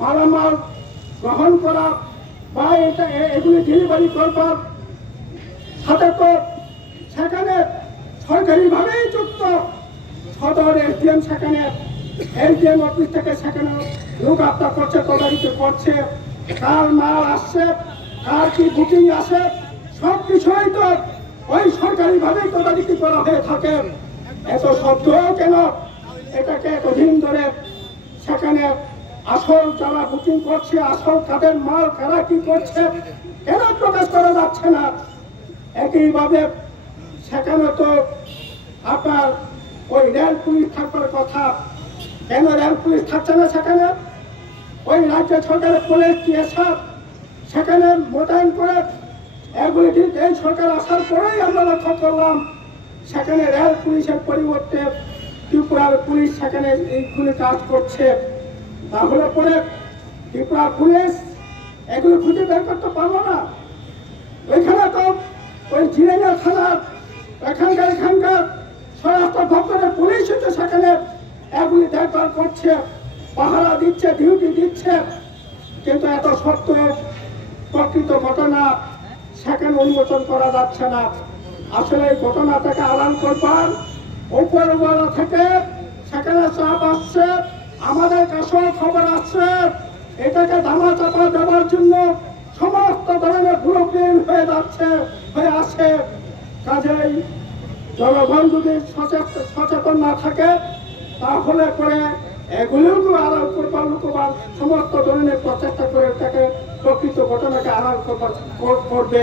মালামাল গ্রহণ করা বা এগুলি ডেলিভারি করবার সাথে তো সেখানে সরকারিভাবেই যুক্ত সদর এসডিএম, সেখানে এসডিএম অফিস থেকে সেখানে লোক আপনার করছে, তদারকি করছে, কার মাল আসছে, কার কি বুকিং আসে, সব বিষয় তো ওই সরকারিভাবেই তদারকি করা হয়ে থাকে। এত সত্ত্বেও কেন এটাকে এতদিন ধরে সেখানে আসল যারা বুকিং করছে, আসল তাদের মাল কারা কি করছে কেন প্রকাশ করা যাচ্ছে না? একইভাবে সেখানে তো আপনার ওই রেল পুলিশ থাকবার কথা, কেন রেল পুলিশ থাকছে না সেখানে? ওই রাজ্য সরকারের পুলিশ টিএসআর সেখানে মোতায়েন করে এগুলি এই সরকার আসার পরেই আমরা লক্ষ্য করলাম সেখানে রেল পুলিশের পরিবর্তে ত্রিপুরার পুলিশ সেখানে এইগুলি কাজ করছে। তাহলে পরে ত্রিপুরা পুলিশ এগুলো খুঁজে বের করতে পারলো না? ওইখানে তো ওই জিরেঙ্গা থানার এখানকার স্বরাষ্ট্র দপ্তরের পুলিশ তো সেখানে এগুলি দেখভাল করছে, পাহারা দিচ্ছে, ডিউটি দিচ্ছে, কিন্তু এত সত্ত্বেও প্রকৃত ঘটনা সেখানে উন্মোচন করা যাচ্ছে না। আসলে এই ঘটনাটাকে আড়াল করবার উপরওয়ালা থেকে সেখানে চাপ আসছে, আমাদের কাছেও খবর আসছে, এটাকে ধামা চাপা দেওয়ার জন্য সমস্ত ধরনের ব্লুপ্রিন্ট হয়ে যাচ্ছে, হয়ে আসে। কাজেই জনগণ যদি সচেতন না থাকে তাহলে পরে এগুলোকে আড়াল করবার লুকোবার সমস্ত ধরনের প্রচেষ্টা করে তাকে প্রকৃত ঘটনাকে আড়াল করবার করবে।